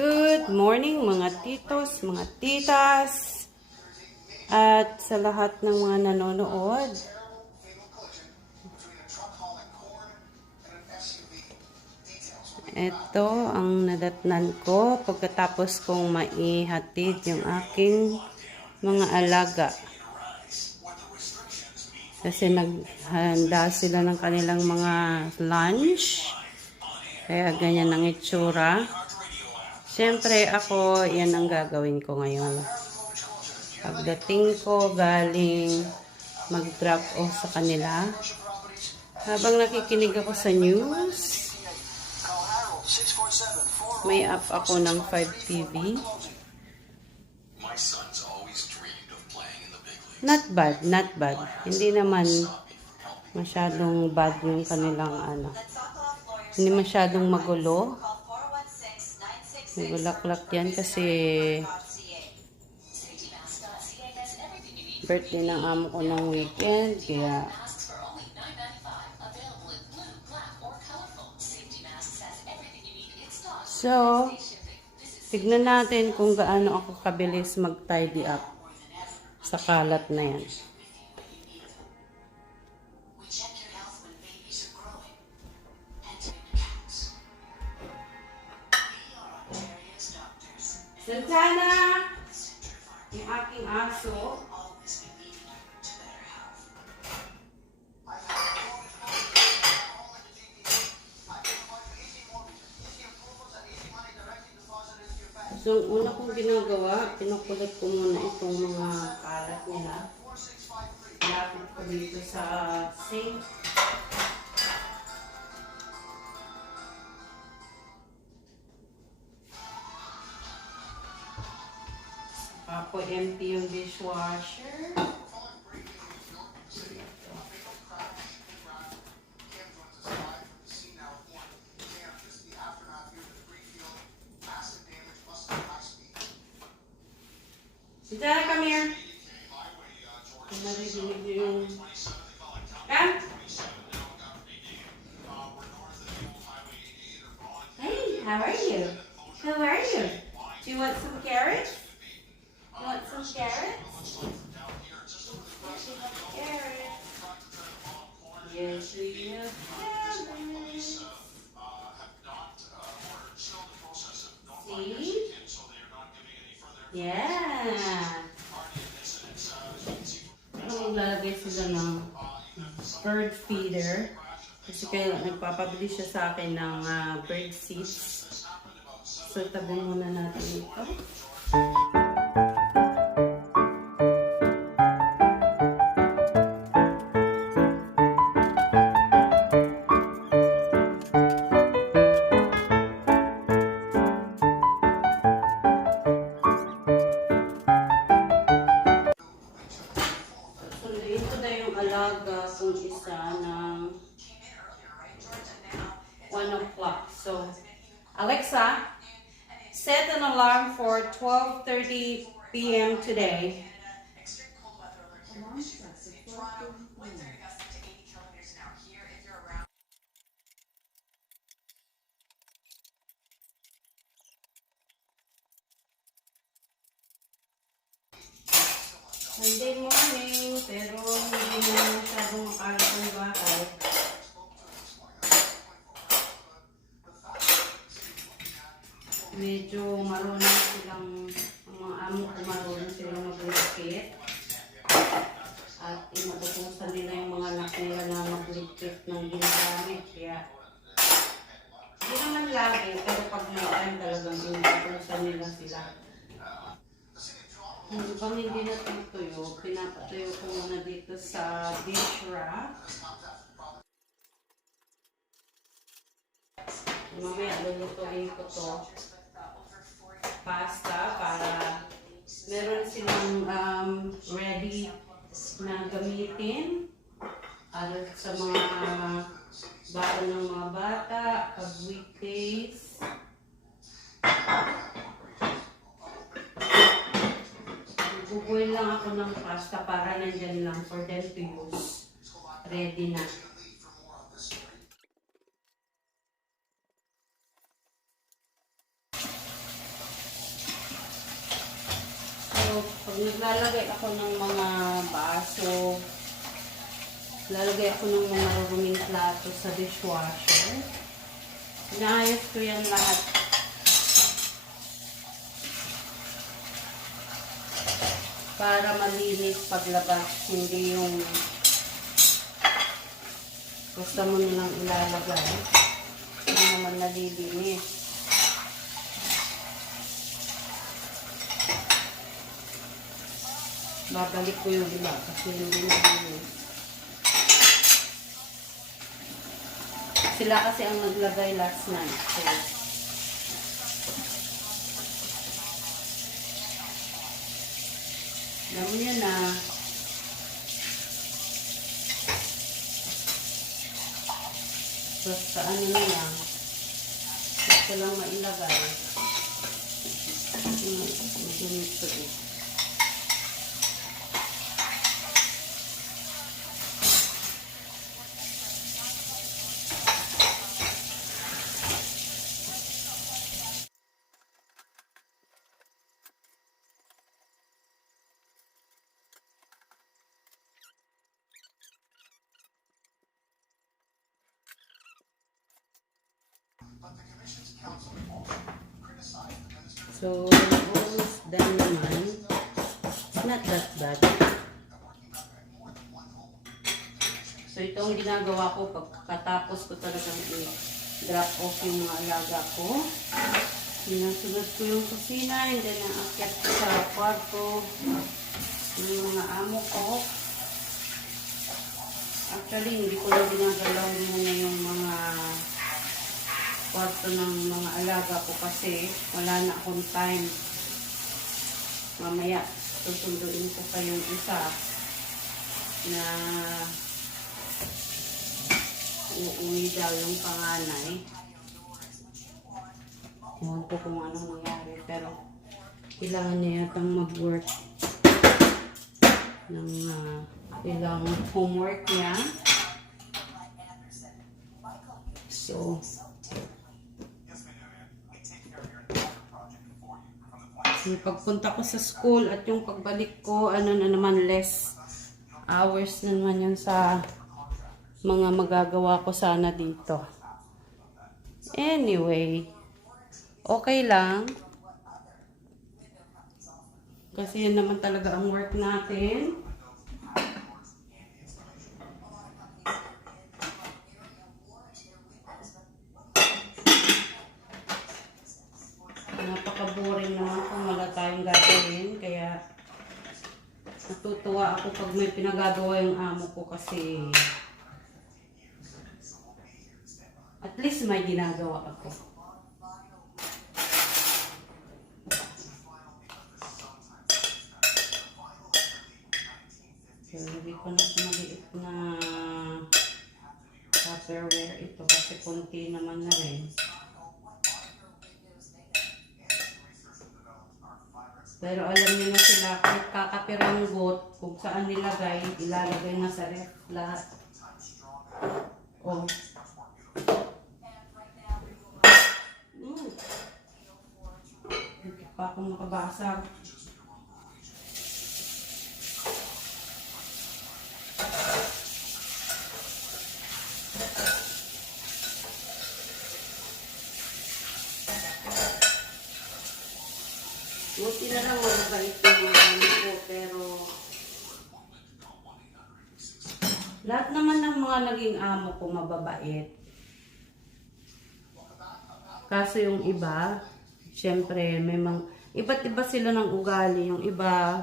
Good morning mga titos, mga titas, at sa lahat ng mga nanonood. Ito ang nadatnan ko pagkatapos kong maihatid yung aking mga alaga. Kasi naghanda sila ng kanilang mga lunch. Kaya ganyan ang itsura. Siyempre ako, yan ang gagawin ko ngayon. Pagdating ko galing mag-drop off sa kanila, habang nakikinig ako sa news, may app ako ng 5TV. Not bad, not bad. Hindi naman masyadong bad yung kanilang Hindi masyadong magulo. May bulaklak yan kasi birthday ng amo ko ng weekend. Kaya so, tignan natin kung gaano ako kabilis mag-tidy up sa kalat na yan. Santana! Yung aking aso. So, una kong ginagawa, pinukulit ko muna itong mga kalat nila. Lapit ko dito sa sink. Saka empty yung dishwasher. Stsy, come here. Narinig yung... Come. Hey, how are you? How are you? Do you want some carrots? You want some carrots? Carrots. Yes, we have carrots. See? Yeah. Maglalagay sila ng bird feeder. Kasi kaya nagpapabili siya sa akin ng bird seeds. So, tabi muna natin ito. Alaga kung isa ng 1 o'clock. So, Alexa, set an alarm for 12:30 p.m. today. Monday morning, pero hindi na masyadong makalat ang bahay. Medyo marunong silang, ang mga amo ko marunong silang magligpit. At inuutusan nila yung mga anak nila na magligpit ng ginagamit. Kaya, hindi naman lagi, pero pag may time talagang inuutusan nila sila. Pag hindi na tuyo, pinapatuyo ko muna dito sa dish rack. Mamaya lulutuin ko to pasta para meron silang ready na gamitin sa mga bata ng mga bata pag weekdays. Bubuin lang ako ng pasta para nandyan lang for them to use. Ready na. Pag naglalagay ako ng mga baso, lalagay ako ng mga maruruming plato sa dishwasher. Inaayos ko yan lahat. Para malinis paglabas, hindi yung basta mo nilang ilalagay. Hindi naman nalilinis. Babalik ko yung iba kasi hindi nalilinis. Sila kasi ang naglagay last night. So, alam mo yan na basta ano na yan, basta lang mailagay. Ganito eh. So, almost done naman. It's not that bad. So, ito ang ginagawa ko pagkatapos ko talagang i-drop off yung mga alaga ko. Sinasunod ko yung kusina, and then naakyat ko sa kwarto yung mga amo ko. Actually, hindi ko lang ginagalaw muna yung mga kwarto ng mga alaga ko kasi wala na akong time. Mamaya susunduin ko pa yung isa na uuwi daw yung panganay. Ewan ko kung anong nangyari, pero kailangan niya yatang mag-work ng ilang homework niya. So, yung pagpunta ko sa school at yung pagbalik ko, ano na naman, less hours na naman yun sa mga magagawa ko sana dito. Anyway, okay lang. Kasi yan naman talaga ang work natin. Napaka-boring naman kung wala tayong gagawin. Kaya natutuwa ako pag may pinagagawa yung amo ko kasi at least may ginagawa ako. So, hindi ko na maliit na Tupperware ito kasi konti naman na rin. Pero alam niyo na sila, kahit kakapiranggot, kung saan nilagay, ilalagay na sa ref lahat. Oh. Hindi pa ako makabasag. Buti na lang mababait yung mga ano ko, pero lahat naman ng mga naging amo ko mababait. Kaso yung iba, syempre may mga iba't iba sila ng ugali. Yung iba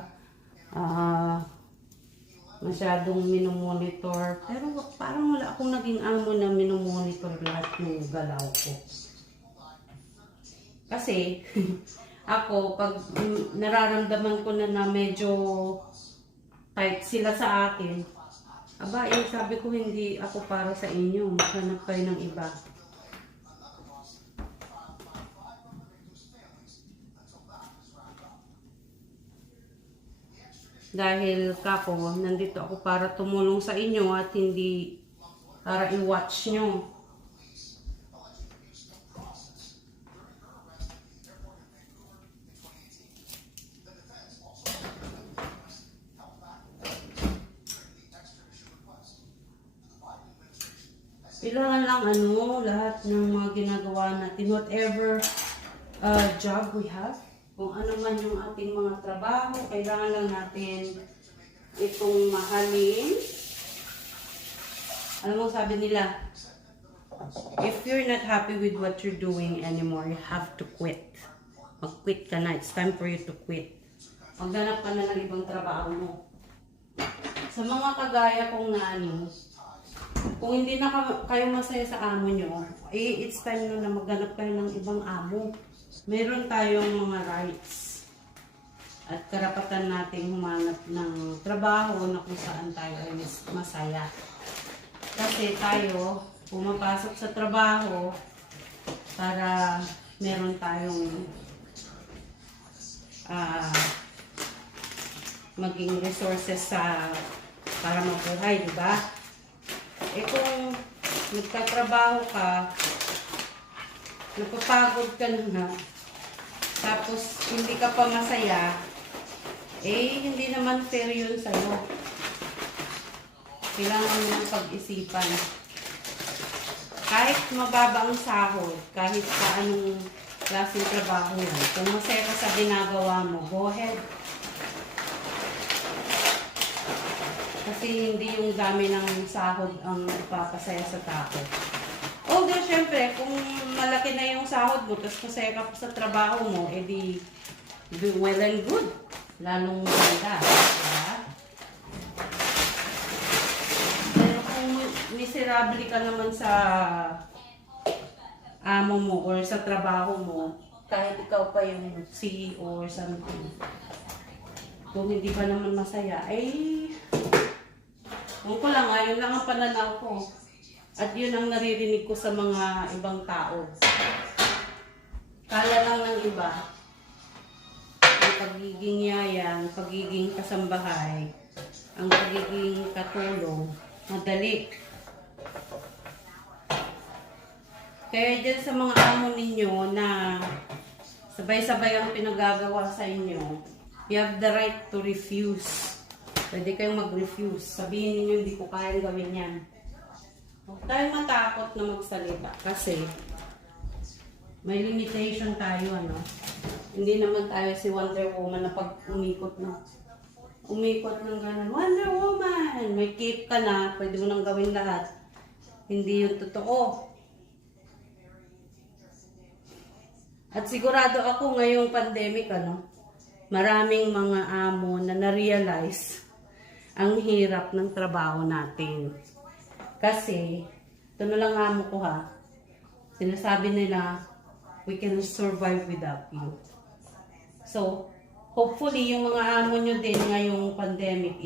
masyadong minomonitor, pero parang wala akong naging amo na minomonitor lahat ng galaw ko. Kasi ako, pag nararamdaman ko na medyo tight sila sa akin, aba, sabi ko hindi ako para sa inyo, maghanap kayo ng iba. Dahil kako, nandito ako para tumulong sa inyo at hindi para i-watch nyo. Kailangan lang lahat ng mga ginagawa natin, whatever job we have, kung ano man yung ating mga trabaho, kailangan lang natin itong mahalin. Alam mo, sabi nila, if you're not happy with what you're doing anymore, you have to quit. Mag-quit ka na. It's time for you to quit. Maghanap ka na ng ibang trabaho mo. Sa mga kagaya kong nani, kung hindi na kayo masaya sa amo nyo, it's time na maghanap kayo ng ibang amo. Meron tayong mga rights at karapatan nating humanap ng trabaho na kung saan tayo ay masaya. Kasi tayo pumapasok sa trabaho para meron tayong maging resources para mabuhay, di ba? Kung nagtatrabaho ka, napapagod ka na, tapos hindi ka pa masaya, hindi naman fair yun sa'yo. Kailangan mo ng pag-isipan. Kahit mababa ang sahod, kahit sa anong klaseng trabaho yan, kung masaya ka sa ginagawa mo, go ahead. Kasi hindi yung dami ng sahod ang papasaya sa tao. Although, syempre, kung malaki na yung sahod mo, tapos masaya ka pa sa trabaho mo, edi well and good. Lalong maganda. Diba? Pero kung miserable ka naman sa amo mo or sa trabaho mo, kahit ikaw pa yung CEO or something, kung hindi ka naman masaya, ko lang, yun lang ang pananaw ko. At yun ang naririnig ko sa mga ibang tao. Kala lang ng iba, ang pagiging yaya, ang pagiging kasambahay, ang pagiging katulong, madali. Kaya dyan sa mga amo ninyo na sabay-sabay ang pinagagawa sa inyo, you have the right to refuse. Pwede kayong mag-refuse. Sabihin niyo hindi ko kayang gawin yan. Huwag tayong matakot na magsalita kasi may limitation tayo, Hindi naman tayo si Wonder Woman na pag umikot ng ganun. Wonder Woman! May cape ka na, pwede mo nang gawin lahat. Hindi yun totoo. At sigurado ako ngayong pandemic, maraming mga amo na na-realize ang hirap ng trabaho natin. Kasi, ito na lang amo ko sinasabi nila, we can survive without you. So, hopefully, yung mga amo nyo din ngayong pandemic,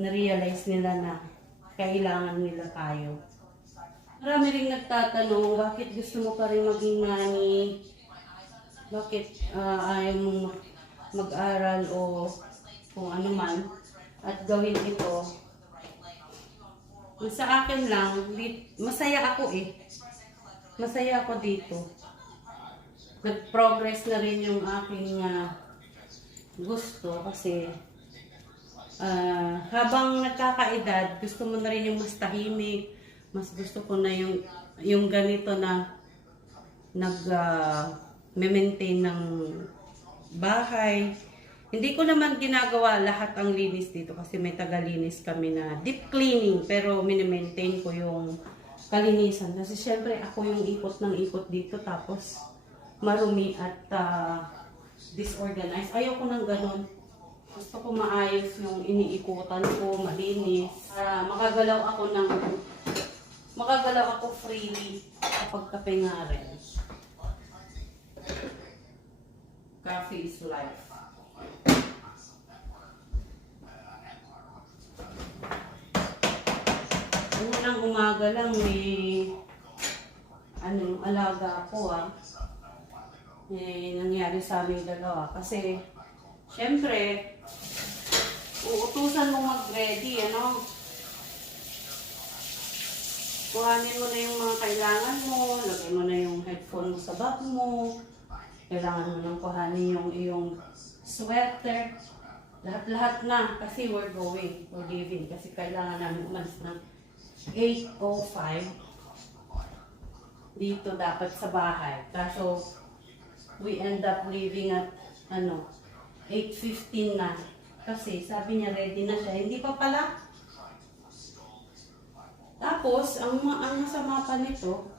na-realize nila na kailangan nila tayo. Marami rin nagtatanong, bakit gusto mo pa rin maging nanny? Bakit ayaw mong mag-aral o kung ano man at gawin ito? Sa akin lang, masaya ako Masaya ako dito. Nag-progress na rin yung aking gusto kasi habang nagkakaedad, gusto mo na rin yung mas tahimik. Mas gusto ko na yung ganito na nag-maintain ng bahay. Hindi ko naman ginagawa lahat ang linis dito kasi may taga-linis kami na deep cleaning, pero mini-maintain ko yung kalinisan. Kasi syempre ako yung ikot ng ikot dito tapos marumi at disorganized. Ayoko nang ganun. Gusto ko maayos yung iniikutan ko, malinis. Makagalaw ako freely kapag kape nga rin. Coffee is life. Unang umaga lang may alaga ako nangyari sa aming dalawa. Kasi syempre uutusan mo mag-ready, kuhanin mo na yung mga kailangan mo, lagay mo na yung headphone mo sa bag mo, kailangan mo nang kuhanin yung iyong sweater, lahat-lahat na, kasi we're leaving, kasi kailangan namin umalis ng 8:05 dito dapat sa bahay. Kaso, we end up leaving at 8:15 na. Kasi sabi niya ready na siya. Hindi pa pala. Tapos, ang masama pa nito,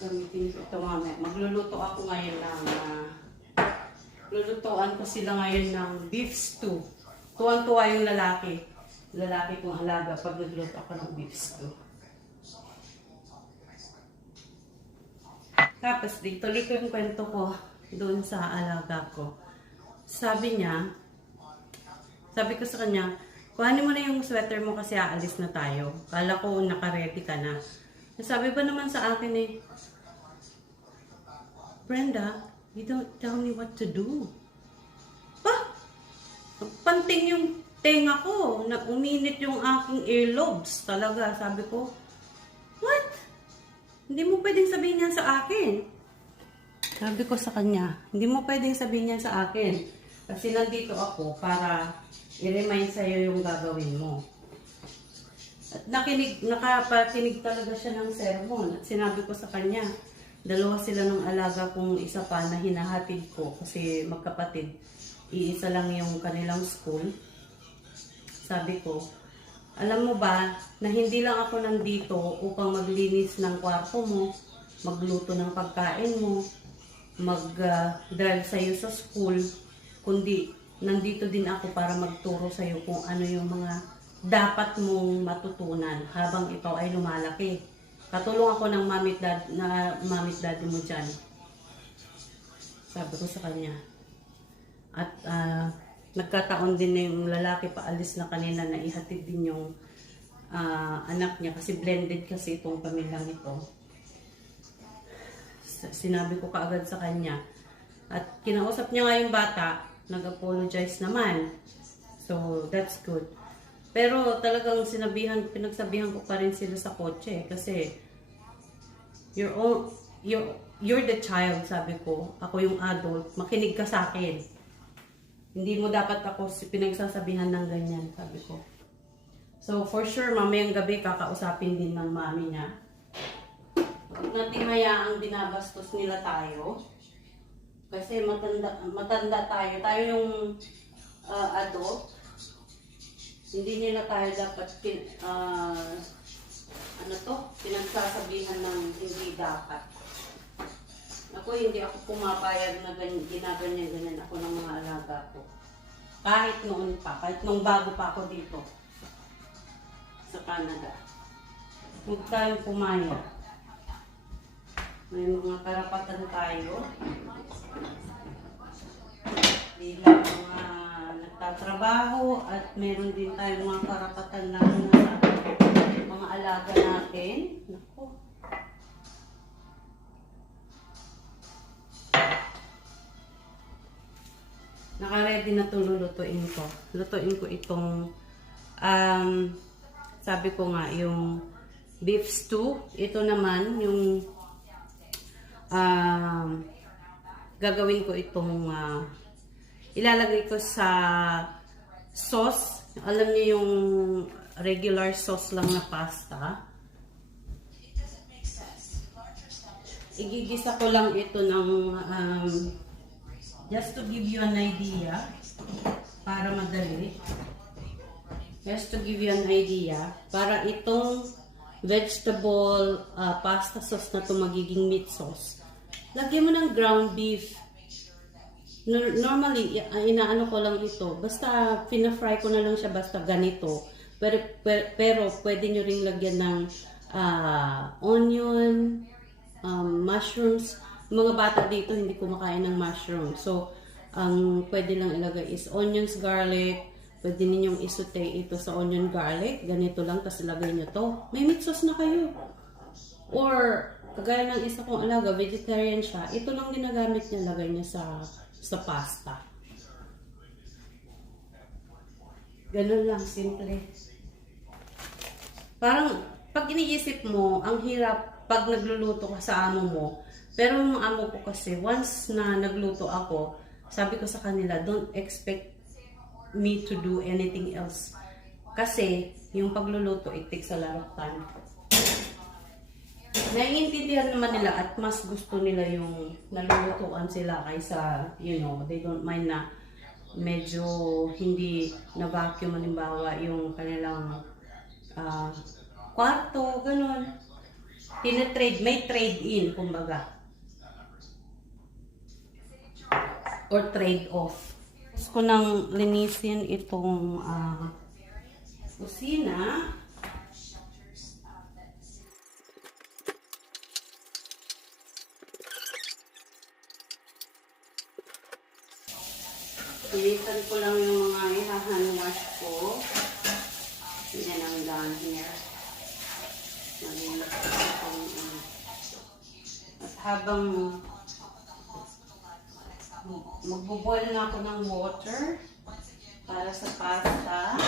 gamitin ko ito mamaya. Magluluto ako ngayon ng, lulutuan ko sila ngayon ng beef stew. Tuwang-tuwa yung lalaki. Lalaki kong alaga pag nagluto ako ng beef stew. Tapos, tuloy ko yung kwento ko doon sa alaga ko. Sabi ko sa kanya, kuhanin mo na yung sweater mo kasi aalis na tayo. Kala ko naka-ready ka na. Sabi pa naman sa akin Brenda, you don't tell me what to do. Panting yung tenga ko, na uminit yung aking earlobes. Talaga, sabi ko, what? Hindi mo pwedeng sabihin yan sa akin. Sabi ko sa kanya, hindi mo pwedeng sabihin yan sa akin. Kasi nandito ako para i-remind sa'yo yung gagawin mo. At nakapakinig talaga siya ng sermon. At sinabi ko sa kanya, dalawa sila ng alaga kong isa pa na hinahatid ko kasi magkapatid. Iisa lang yung kanilang school. Sabi ko, alam mo ba na hindi lang ako nandito upang maglinis ng kwarto mo, magluto ng pagkain mo, mag-drive sa'yo sa school, kundi nandito din ako para magturo sa'yo kung ano yung mga dapat mong matutunan habang ikaw ay lumalaki. Katulong ako ng mami at daddy mo dyan. Sabi ko sa kanya. At nagkataon din na yung lalaki paalis na kanina na ihatid din yung anak niya kasi blended kasi itong pamilyang ito. Sinabi ko kaagad sa kanya. At kinausap niya nga yung bata, nag-apologize naman. So, that's good. Pero talagang pinagsabihan ko pa rin sila sa kotse kasi you're the child, sabi ko. Ako yung adult, makinig ka sa akin. Hindi mo dapat ako pinagsasabihan ng ganyan, sabi ko. So, for sure, mamayang gabi kakausapin din ng mami niya. Huwag natin hayaang binabastos nila tayo. Kasi matanda tayo. Tayo yung adult. Hindi nila tayo dapat pinagsasabihan ng hindi dapat. Ako, hindi ako pumapayag na ginaganyan ako ng mga alaga ko. Kahit noon pa, kahit nung bago pa ako dito sa Canada. Huwag tayong pumayag. May mga karapatan tayo. Bilang mga nagtatrabaho at meron din tayong mga karapatan na mga alaga natin. Naku. Naka-ready na itong lulutuin ko. Lutuin ko itong, sabi ko nga, yung beef stew. Ito naman, yung gagawin ko itong, ilalagay ko sa sauce. Alam niyo yung regular sauce lang na pasta. Igigisa ko lang ito ng, just to give you an idea, para madali. Just to give you an idea, para itong vegetable pasta sauce na ito magiging meat sauce. Lagyan mo ng ground beef. Normally, inaano ko lang ito. Basta, pina-fry ko na lang siya basta ganito. Pero pwede nyo ring lagyan ng onion, mushrooms. Mga bata dito hindi kumakain ng mushroom. So, ang pwede lang ilagay is onions, garlic. Pwede ninyong isute ito sa onion, garlic. Ganito lang, tapos ilagay nyo to. May meat sauce na kayo. Or, kagaya ng isa kong alaga, vegetarian siya. Ito lang ginagamit niya, lagay niya sa pasta. Ganun lang, simple. Parang, pag iniisip mo, ang hirap pag nagluluto ka sa amo mo. Pero yung amo ko kasi, once na nagluto ako, sabi ko sa kanila, don't expect me to do anything else. Kasi, yung pagluluto, it takes a lot of time. Naiintindihan naman nila at mas gusto nila yung nalulutuan sila kaysa, they don't mind na medyo hindi na-vacuum halimbawa yung kanilang kwarto, ganun. Tine-trade, may trade-in, kumbaga. Or trade-off. Gusto ko nang linisin itong kusina. Linisan ko lang yung mga i-hand wash ko. Yan ang done here. At habang magbuboil na ako ng water para sa pasta,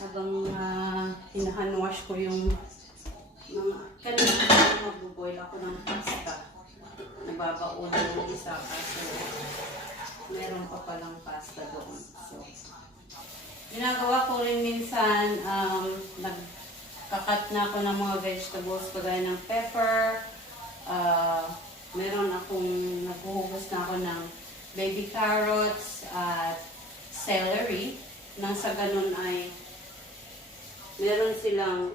habang hinahan wash ko yung mga kanina magbuboil ako ng pasta. Nababaon yung isa kasi meron pa palang pasta doon. So, ginagawa ko rin minsan, nagkakat na ako ng mga vegetables kagaya ng pepper. Meron akong naghuhugas na ako ng baby carrots at celery. Nang sa ganun ay meron silang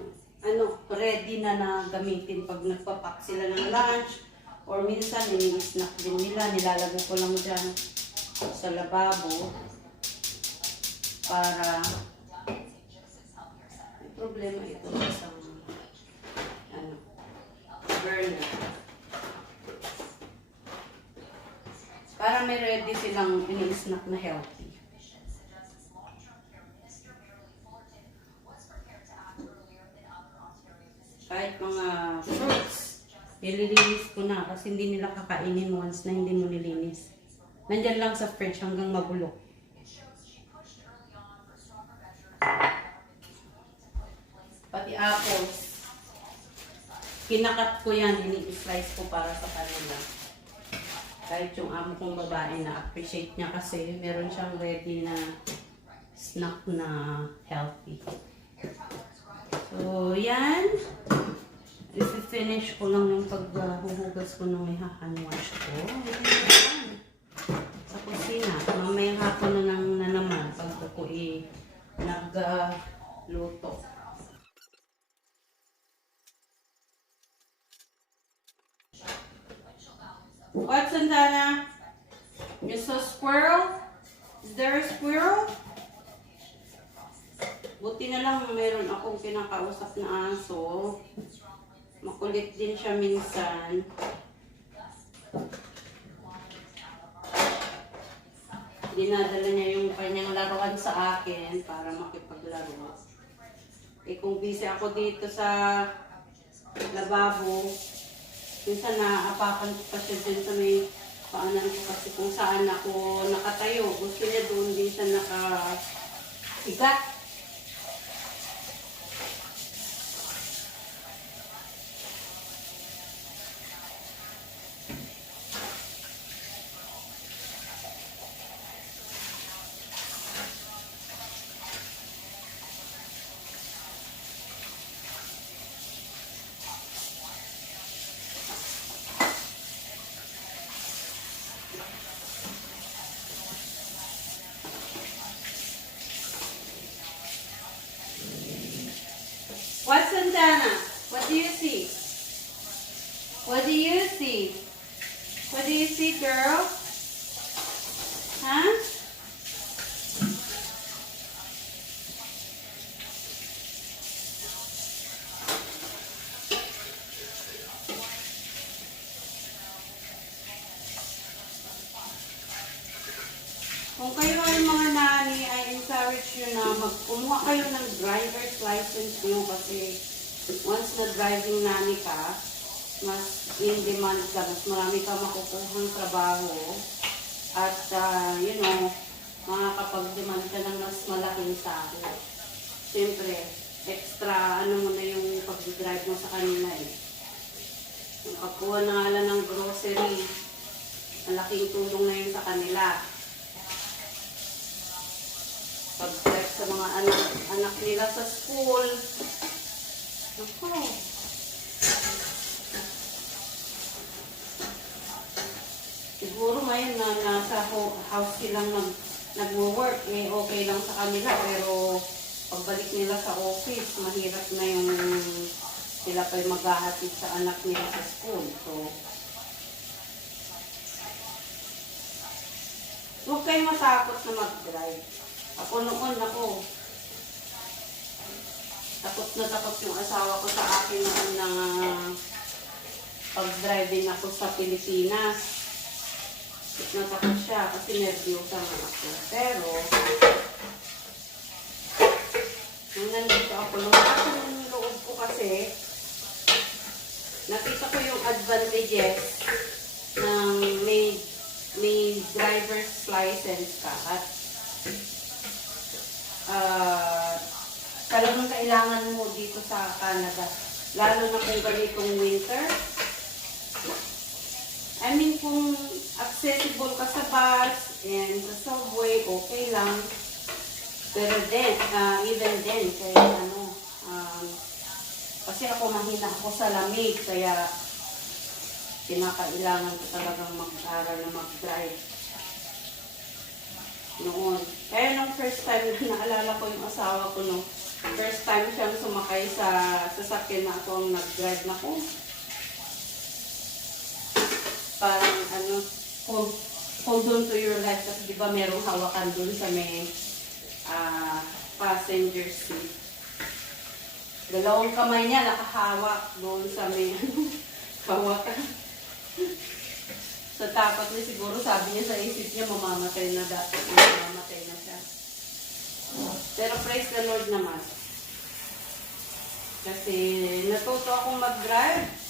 ready na gamitin pag nagpapak sila ng lunch. Or minsan, ini-snack din nila. Nilalagay ko lang dyan sa lababo para may problema ito sa burner. Para may ready silang ini-snack na healthy. Kahit mga fruits, nililinis ko na kasi hindi nila kakainin once na hindi mo nilinis. Nandyan lang sa fridge hanggang mabulok. Pati apples. Kinakat ko yan, ini-slice ko para sa kanila. Kahit yung amo kong babae na-appreciate niya kasi meron siyang ready na snack na healthy. So, yan. I-finish ko lang yung paghuhugas ko ng hand wash ko. Sa kusina. Mamaya hapon na naman pag ako nagluto. What, Santana? You saw squirrel? Is there a squirrel? Buti na lang meron akong kinakausap na aso. Makulit din siya minsan. Dinadala niya yung kanyang laruan sa akin para makipaglaro. Kung busy ako dito sa lababo, minsan naapakan ko pa siya dun sa may paanan ko kasi kung saan ako nakatayo. Gusto niya doon din siya nakahiga. What, Santana? What do you see? What do you see? What do you see, girl? Huh? Kung kayo ay mga nani, I encourage you na kumuha kayo ng driver's license nyo kasi once na driving nani ka, mas in demand ka, mas marami ka makukuhang trabaho at makakapag-demand ka ng mas malaking sahod. Siyempre, extra mo na yung pag-drive mo sa kanila eh. Yung pagkuha na nga lang ng grocery, malaking tulong na yun sa kanila. Pag-drive sa mga anak nila sa school. Ako. Siguro ngayon na nasa house silang nagwo-work, eh okay lang sa kanila, pero pagbalik nila sa office, mahirap na yung sila pa'y maghahatid sa anak nila sa school. So, huwag kayo matakot na mag-drive. Ako noon, takot na takot yung asawa ko sa akin noon na pag-driving ako sa Pilipinas. Natakot siya kasi nervyosa na ako. Pero, nung nandito ako, nung loob ko kasi, nakita ko yung advantages ng may driver's license ka. At talagang kailangan mo dito sa Canada. Lalo na kung ganitong winter. I mean, kung accessible ka sa bus and sa subway, okay lang. Pero then, even then, kaya kasi ako mahina ako sa lamig, kaya kinakailangan ko talagang mag-aral na mag-drive. Noon. Kaya nung first time, naalala ko yung asawa ko nung first time siyang sumakay sa sasakyan na ako ang nag-drive na ko. Parang hold on to your life kasi di ba merong hawakan dun sa may passenger seat. Dalawang kamay niya nakahawak doon sa may hawakan. So takot na siguro sabi niya sa isip niya mamamatay na siya. Pero praise the Lord naman. Kasi natuto akong mag-drive.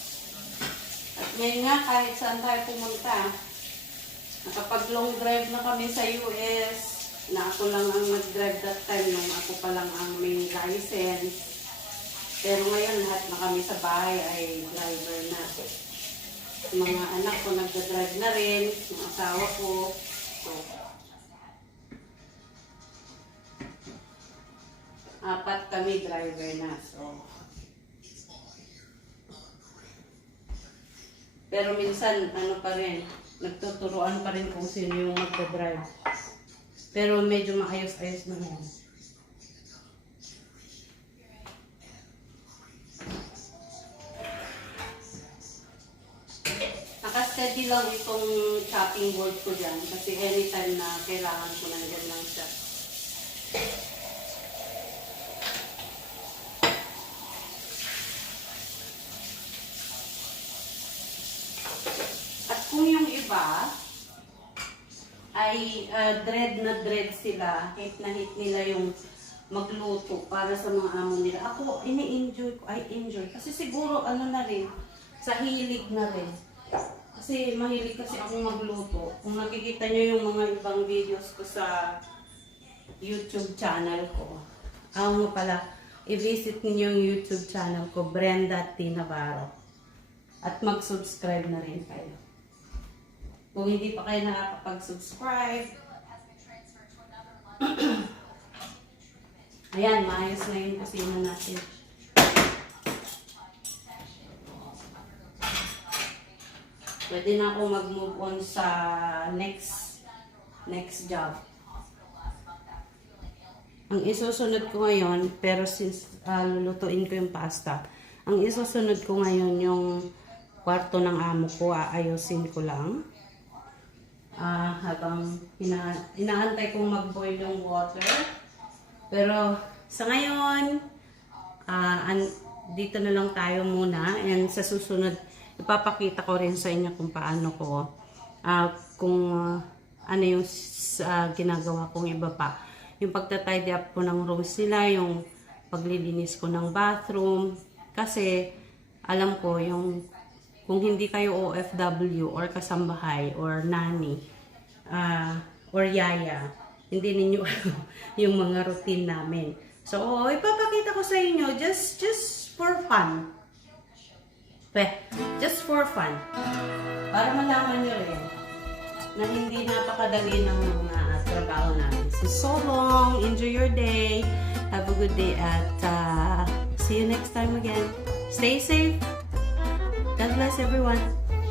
At ngayon nga, kahit saan tayo pumunta, nakapag long drive na kami sa US, na ako lang ang nag-drive that time nung ako pa lang ang may license. Pero ngayon, lahat na kami sa bahay ay driver na. Yung mga anak ko nagda-drive na rin, yung asawa ko. So, 4 kami driver na. So, pero minsan, pa rin, nagtuturuan pa rin kung sino yung magdadrive. Pero medyo maayos-ayos na yan. Nakasteady lang itong chopping board ko dyan kasi anytime na kailangan ko nandyan lang siya. Kung yung iba ay dread sila, hate na hate nila yung magluto para sa mga amo nila. Ako, ini-enjoy ko, I enjoy. Kasi siguro, na rin, sa hilig na rin. Kasi mahilig kasi akong magluto. Kung nakikita nyo yung mga ibang videos ko sa YouTube channel ko, pala, i-visit niyo yung YouTube channel ko, Brenda T. Navarro. At mag-subscribe na rin kayo. Kung hindi pa kayo nakakapag-subscribe, ayan, maayos na yung kusina natin. Pwede na ako mag-move on sa next job. Ang isusunod ko ngayon, pero since lulutuin ko yung pasta, ang isusunod ko ngayon yung kwarto ng amo ko, aayusin ko lang. Habang inaantay kong mag-boil yung water. Pero sa ngayon, dito na lang tayo muna. And sa susunod, ipapakita ko rin sa inyo kung paano ko, ano yung ginagawa kong iba pa. Yung pagtatidy up ko ng rooms nila, yung paglilinis ko ng bathroom. Kasi alam ko yung kung hindi kayo OFW or kasambahay or nanny or yaya, hindi ninyo yung mga routine namin. So, ipapakita ko sa inyo just for fun. Just for fun. Para malaman nyo rin na hindi napakadali ng mga trabaho namin. So long. Enjoy your day. Have a good day at see you next time again. Stay safe. God bless everyone.